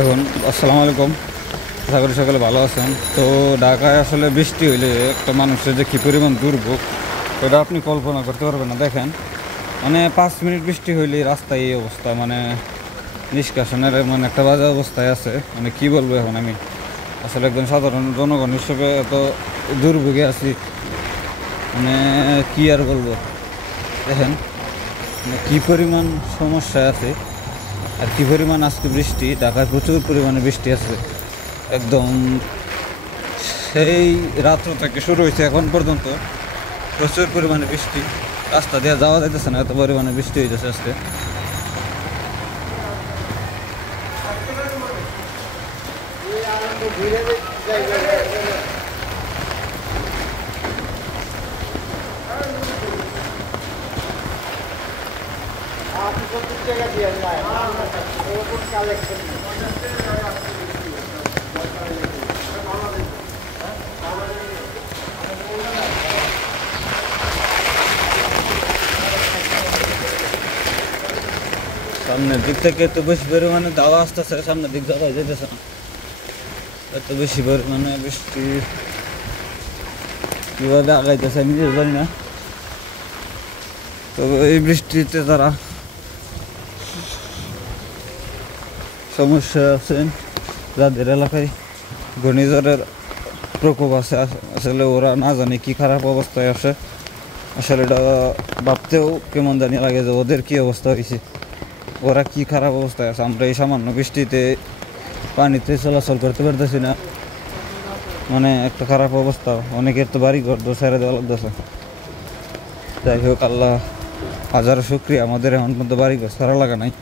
এখন আসসালামু আলাইকুম, আশা করি সকলে ভালো আছেন। তো ঢাকায় আসলে বৃষ্টি হইলে একটা মানুষের যে কী পরিমাণ দুর্ভোগ ওটা আপনি কল্পনা করতে পারবেন না। দেখেন, মানে 5 মিনিট বৃষ্টি হইলে রাস্তায় এই অবস্থা, মানে নিষ্কাশনের মানে একটা বাজে অবস্থায় আছে। মানে কি বলবো, এখন আমি আসলে একজন সাধারণ জনগণ হিসেবে এত দুর্ভোগে আছি, মানে কি আর বলবো। দেখেন মানে কী পরিমাণ সমস্যায় আছে আর কী পরিমাণ আজকে বৃষ্টি। ঢাকায় প্রচুর পরিমাণে বৃষ্টি আছে, একদম সেই রাত্র থেকে শুরু হয়েছে এখন পর্যন্ত প্রচুর পরিমাণে বৃষ্টি। রাস্তা দিয়ে যাওয়া যাইতেছে না, এত পরিমাণে বৃষ্টি হইতেছে আজকে। সামনের দিক থেকে এত বেশি পরিমাণে দাওয়া আসতেছে, সামনের দিক যাওয়া যেতেছে না, এত বেশি পরিমাণে বৃষ্টি কীভাবে আগাইতেছে আমি নিজে জানি না। তবে এই বৃষ্টিতে তারা সমস্যা আছেন যাদের এলাকায় ঘূর্ণিঝড়ের প্রকোপ আছে, আসলে ওরা না জানে কি খারাপ অবস্থায় আসে। আসলে এটা ভাবতেও কেমন জানি লাগে যে ওদের কি অবস্থা হয়েছে, ওরা কি খারাপ অবস্থায় আছে। আমরা এই সামান্য বৃষ্টিতে পানিতে চলাচল করতে পারতেছি না, মানে একটা খারাপ অবস্থা। অনেকের তো বাড়ি ঘর ছেড়ে দেওয়া লাগতেছে। যাই হোক, আল্লাহ হাজারো শুকরিয়া, আমাদের এখন পর্যন্ত বাড়ি ঘর ছাড়া লাগা নাই।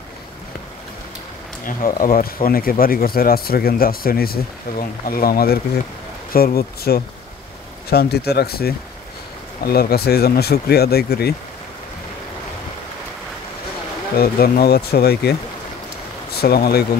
আবার অনেকে বাড়ি ঘর ছেড়ে আশ্রয় কেন্দ্রে আশ্রয় নিয়েছে এবং আল্লাহ আমাদেরকে সর্বোচ্চ শান্তিতে রাখছে। আল্লাহর কাছে এই জন্য শুকরিয়া আদায় করি। তো ধন্যবাদ সবাইকে, আসসালামু আলাইকুম।